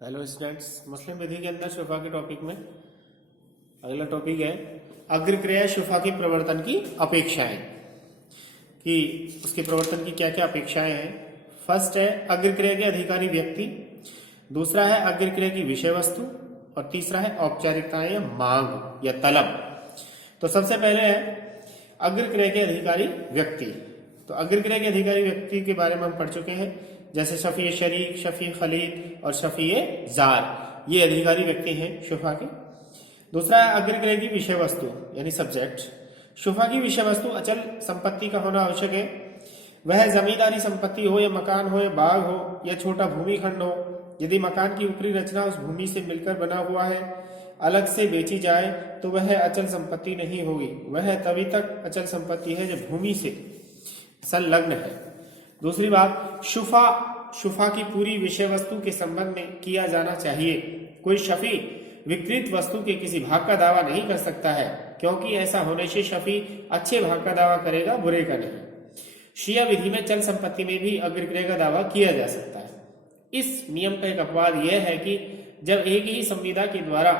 Hello students, मुस्लिम विधि के अंदर शुफा के टॉपिक में अगला टॉपिक है अग्रक्रिया शुफा के प्रवर्तन की अपेक्षाएं, कि उसके प्रवर्तन की क्या क्या अपेक्षाएं हैं। फर्स्ट है अग्रक्रिया के अधिकारी व्यक्ति, दूसरा है अग्रक्रिया की विषय वस्तु और तीसरा है औपचारिकताएं या मांग या तलब। तो सबसे पहले है अग्रक्रिया के अधिकारी व्यक्ति। तो अग्रक्रिया के अधिकारी व्यक्ति के बारे में हम पढ़ चुके हैं, जैसे शफी शरीक, शफी खलीद और शफी जार, ये अधिकारी व्यक्ति हैं शुफा के। दूसरा है अग्रक्रिया की विषय वस्तु यानी सब्जेक्ट। शुफा की विषय वस्तु अचल संपत्ति का होना आवश्यक है। वह जमींदारी संपत्ति हो या मकान हो या बाग हो या छोटा भूमि खंड हो। यदि मकान की ऊपरी रचना उस भूमि से मिलकर बना हुआ है, अलग से बेची जाए तो वह अचल संपत्ति नहीं होगी। वह तभी तक अचल संपत्ति है जब भूमि से संलग्न है। दूसरी बात, शुफा की पूरी विषय वस्तु के संबंध में किया जाना चाहिए। कोई शफी विकृत वस्तु के किसी भाग का दावा नहीं कर सकता है, क्योंकि ऐसा होने से शफी अच्छे भाग का दावा करेगा, बुरे का नहीं। शिया विधि में चल संपत्ति में भी अग्रक्रिया का दावा किया जा सकता है। इस नियम का एक अपवाद यह है कि जब एक ही संविदा के द्वारा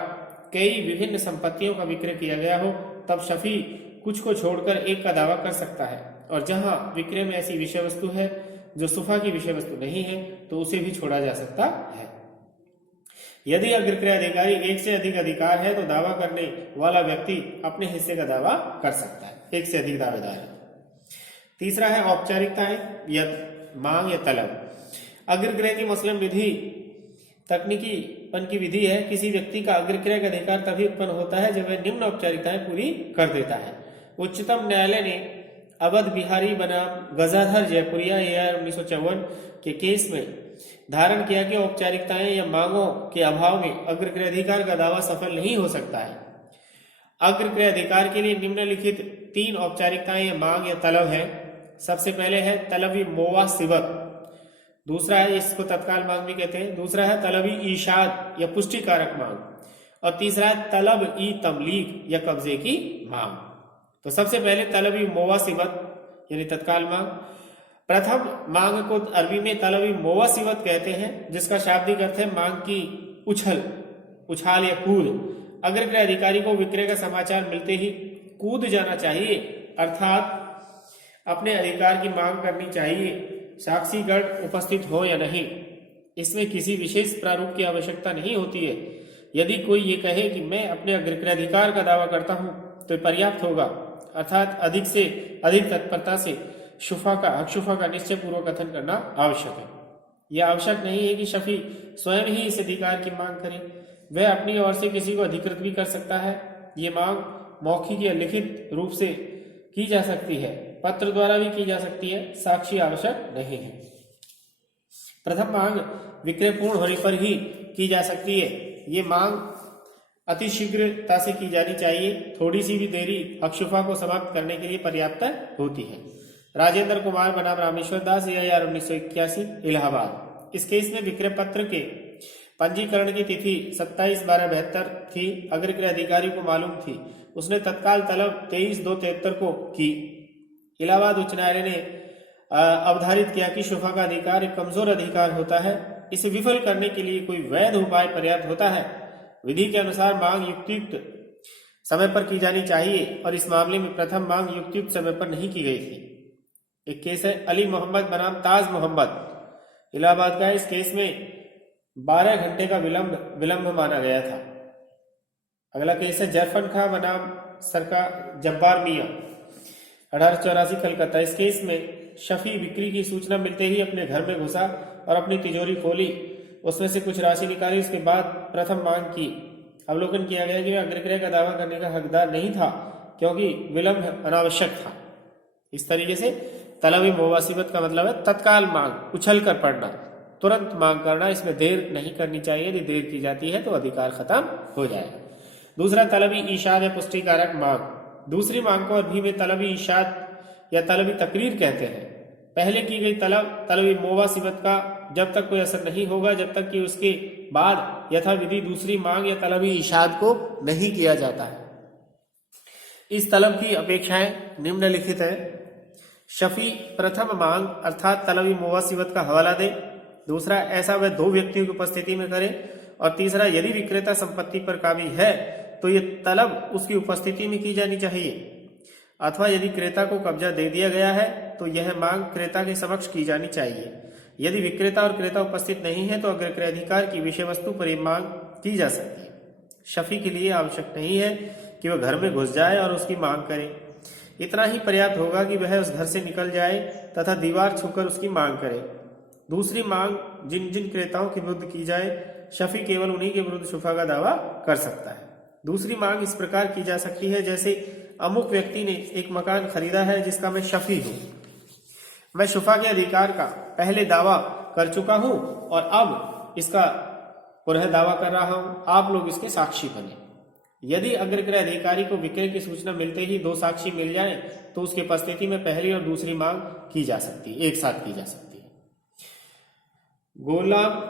कई विभिन्न संपत्तियों का विक्रय किया गया हो, तब शफी कुछ को छोड़कर एक का दावा कर सकता है, और जहां विक्रय में ऐसी विषय वस्तु है जो शुफा की विषय वस्तु नहीं है, तो उसे भी छोड़ा जा सकता है। यदि अग्रक्रिया अधिकारी एक से अधिक अधिकार है, तो दावा करने वाला व्यक्ति अपने हिस्से का दावा कर सकता है, एक से अधिक दावेदार है। तीसरा है औपचारिकताएं या मांग या तलब। अग्रक्रिया की मुस्लिम विधि तकनीकीपन की विधि है। किसी व्यक्ति का अग्रक्रिया का अधिकार तभी उत्पन्न होता है जब वह निम्न औपचारिकताएं पूरी कर देता है। उच्चतम न्यायालय ने अवध बिहारी बनाम गजाधर जयपुरिया AR 1954 के केस में धारण किया कि औपचारिकताएं या मांगों के अभाव में अग्रक्रिया अधिकार का दावा सफल नहीं हो सकता है। अग्रक्रिया अधिकार के लिए निम्नलिखित 3 औपचारिकताएं या मांग या तलब है। सबसे पहले है तलबी मोवा सिबत, दूसरा है, इसको तत्काल मांग भी कहते हैं, दूसरा है तलबी ईशाद या पुष्टिकारक मांग, और तीसरा है तलब ई तमलीक या कब्जे की मांग। तो सबसे पहले तलबी मोवासिबत यानी तत्काल मांग। प्रथम मांग को अरबी में तलबी मोवासिबत कहते हैं, जिसका शाब्दिक अर्थ है मांग की उछाल या कूद। अग्रक्रिया अधिकारी को विक्रय का समाचार मिलते ही कूद जाना चाहिए, अर्थात अपने अधिकार की मांग करनी चाहिए, साक्षीगण उपस्थित हो या नहीं। इसमें किसी विशेष प्रारूप की आवश्यकता नहीं होती है। यदि कोई ये कहे कि मैं अपने अग्रक्रिया अधिकार का दावा करता हूं, तो पर्याप्त होगा, अर्थात अधिक से अधिक तत्परता से शुफा का निश्चय पूर्वक कथन करना आवश्यक है। यह आवश्यक नहीं है कि शफी स्वयं ही इस अधिकार की मांग करे, वह अपनी ओर से किसी को अधिकृत भी कर सकता है। ये मांग मौखिक या लिखित रूप से की जा सकती है, पत्र द्वारा भी की जा सकती है, साक्षी आवश्यक नहीं है। प्रथम मांग विक्रय पूर्ण होने पर ही की जा सकती है। ये मांग अति शीघ्रता से की जानी चाहिए, थोड़ी सी भी देरी हकशुफा को समाप्त करने के लिए पर्याप्त होती है। राजेंद्र कुमार बनाम रामेश्वर दास AR 1981 इलाहाबाद। इस केस में विक्रय पत्र के पंजीकरण की तिथि 27/12/72 थी। अग्रक्रिया अधिकारी को मालूम थी, उसने तत्काल तलब 23/2/73 को की। इलाहाबाद उच्च न्यायालय ने अवधारित किया कि शुफा का अधिकार एक कमजोर अधिकार होता है, इसे विफल करने के लिए कोई वैध उपाय पर्याप्त होता है। विधि के अनुसार मांग युक्तियुक्त समय पर की जानी चाहिए, और इस मामले में प्रथम मांग युक्तियुक्त समय पर नहीं की गई थी। एक केस है अली मोहम्मद बनाम ताज मोहम्मद, इलाहाबाद का। इस केस में 12 घंटे का विलंब माना गया था। अगला केस है जरफन खां बनाम सरकार जब्बार मियां, 1884 कलकत्ता। इस केस में शफी बिक्री की सूचना मिलते ही अपने घर में घुसा और अपनी तिजोरी खोली, उसमें से कुछ राशि निकाली, उसके बाद प्रथम मांग की। अवलोकन किया गया कि वह अग्रक्रिया का दावा करने का हकदार नहीं था, क्योंकि विलंब अनावश्यक था। इस तरीके से तलबी मोवासिबत का मतलब है तत्काल मांग, उछल कर पड़ना, तुरंत मांग करना, इसमें देर नहीं करनी चाहिए। यदि देर की जाती है तो अधिकार खत्म हो जाएगा। दूसरा तलबी ईशाद या पुष्टिकारक मांग। दूसरी मांग को अरबी में तलबी ईशाद या तलबी तकरीर कहते हैं। पहले की गई तलबी मोवासिबत का जब तक कोई असर नहीं होगा, जब तक कि उसके बाद यथाविधि दूसरी मांग या तलबी ईशाद को नहीं किया जाता है। इस तलब की अपेक्षाएं निम्नलिखित है। शफी प्रथम मांग अर्थात तलबी मुवासिबत का हवाला दे, दूसरा, ऐसा वह 2 व्यक्तियों की उपस्थिति में करे। और तीसरा, यदि विक्रेता संपत्ति पर काबिज है तो ये तलब उसकी उपस्थिति में की जानी चाहिए, अथवा यदि क्रेता को कब्जा दे दिया गया है तो यह मांग क्रेता के समक्ष की जानी चाहिए। यदि विक्रेता और क्रेता उपस्थित नहीं है तो अग्रक्रय अधिकार की विषय वस्तु पर यह मांग की जा सकती है। शफी के लिए आवश्यक नहीं है कि वह घर में घुस जाए और उसकी मांग करे। इतना ही पर्याप्त होगा कि वह उस घर से निकल जाए तथा दीवार छूकर उसकी मांग करे। दूसरी मांग जिन जिन क्रेताओं के विरुद्ध की जाए, शफी केवल उन्हीं के विरुद्ध शुफा का दावा कर सकता है। दूसरी मांग इस प्रकार की जा सकती है, जैसे अमुक व्यक्ति ने एक मकान खरीदा है जिसका मैं शफी हूं। मैं शुफा के अधिकार का पहले दावा कर चुका हूं और अब इसका पुनः दावा कर रहा हूं। आप लोग इसके साक्षी बने। यदि अग्रक्रय अधिकारी को विक्रय की सूचना मिलते ही 2 साक्षी मिल जाएं तो उसकी उपस्थिति में पहली और दूसरी मांग की जा सकती है, एक साथ की जा सकती है। गोलाम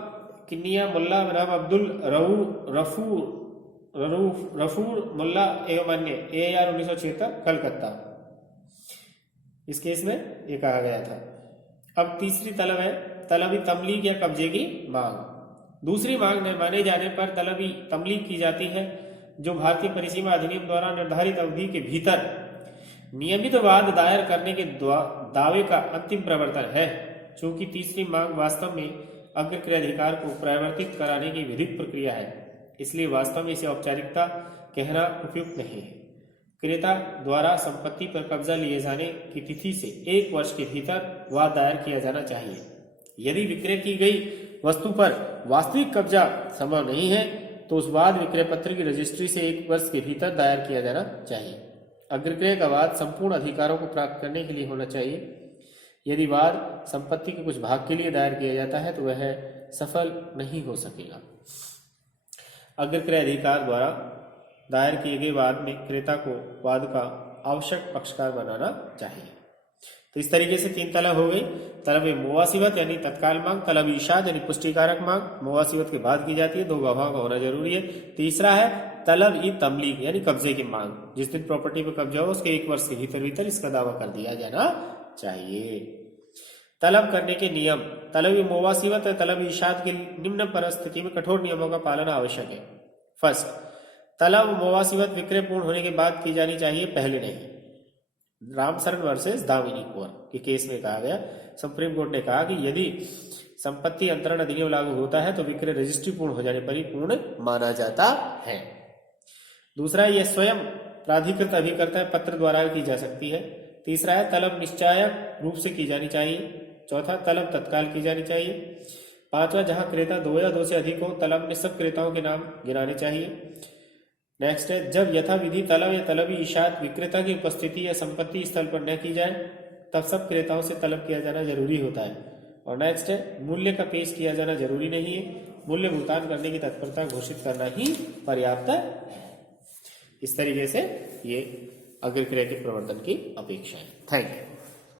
किनिया मुल्ला बनाम अब्दुल रफूर मुल्ला एवं अन्य AAR 1976 कलकत्ता, इस केस में ये कहा गया था। अब तीसरी तलब है तलबी तमलीक या कब्जे की मांग। दूसरी मांग न माने जाने पर तलबी तमलीक की जाती है, जो भारतीय परिसीमा अधिनियम द्वारा निर्धारित अवधि के भीतर नियमित वाद दायर करने के दावे का अंतिम प्रवर्तन है। चूंकि तीसरी मांग वास्तव में अग्रक्रय अधिकार को प्रवर्तित कराने की विधिक प्रक्रिया है, इसलिए वास्तव में इसे औपचारिकता कहना उपयुक्त नहीं है। क्रेता द्वारा संपत्ति पर कब्जा लिए जाने की तिथि से 1 वर्ष के भीतर वाद दायर किया जाना चाहिए। यदि विक्रय की गई वस्तु पर वास्तविक कब्जा संभव नहीं है तो उस वाद विक्रय पत्र की रजिस्ट्री से 1 वर्ष के भीतर दायर किया जाना चाहिए। अग्रक्रय का वाद संपूर्ण अधिकारों को प्राप्त करने के लिए होना चाहिए। यदि वाद संपत्ति के कुछ भाग के लिए दायर किया जाता है तो वह सफल नहीं हो सकेगा। अग्रक्रय अधिकार द्वारा दायर किए गए वाद में क्रेता को वाद का आवश्यक पक्षकार बनाना चाहिए। तो इस तरीके से 3 तलब हो गई। तलब मुवासिवत यानी तत्काल मांग, तलब ईशाद यानी पुष्टिकारक मांग, मुवासिवत के बाद की जाती है, 2 गवाहों का होना जरूरी है। तीसरा है तलब ई तमलीक यानी कब्जे की मांग, जिस दिन प्रॉपर्टी पर कब्जा हो उसके 1 वर्ष के भीतर इसका दावा कर दिया जाना चाहिए। तलब करने के नियम, तलब मुवासिवत और तलब ईशाद की निम्न परिस्थिति में कठोर नियमों का पालन आवश्यक है। फर्स्ट, तलब मुवासिवत विक्रय पूर्ण होने के बाद की जानी चाहिए, पहले नहीं। रामशरण वर्सेस दामिनी कोर के केस में कहा गया, सुप्रीम कोर्ट ने कहा कि यदि संपत्ति अंतरण अधिनियम लागू होता है तो विक्रय रजिस्ट्री पूर्ण हो जाने पर ही पूर्ण माना जाता है। दूसरा, यह स्वयं प्राधिकृत अभिकर्ता पत्र द्वारा की जा सकती है। तीसरा है तलब निश्चयात्मक रूप से की जानी चाहिए। चौथा, तलब तत्काल की जानी चाहिए। पांचवा, जहां क्रेता 2 या 2 से अधिक हो, तलब में सब क्रेताओं के नाम गिनाने चाहिए। नेक्स्ट है, जब यथाविधि तलब या तलबी इशात विक्रेता की उपस्थिति या संपत्ति स्थल पर न की जाए तब सब क्रेताओं से तलब किया जाना जरूरी होता है। और नेक्स्ट है, मूल्य का पेश किया जाना जरूरी नहीं है, मूल्य भुगतान करने की तत्परता घोषित करना ही पर्याप्त है। इस तरीके से ये अग्रक्रय के प्रवर्तन की अपेक्षा है। Thank you.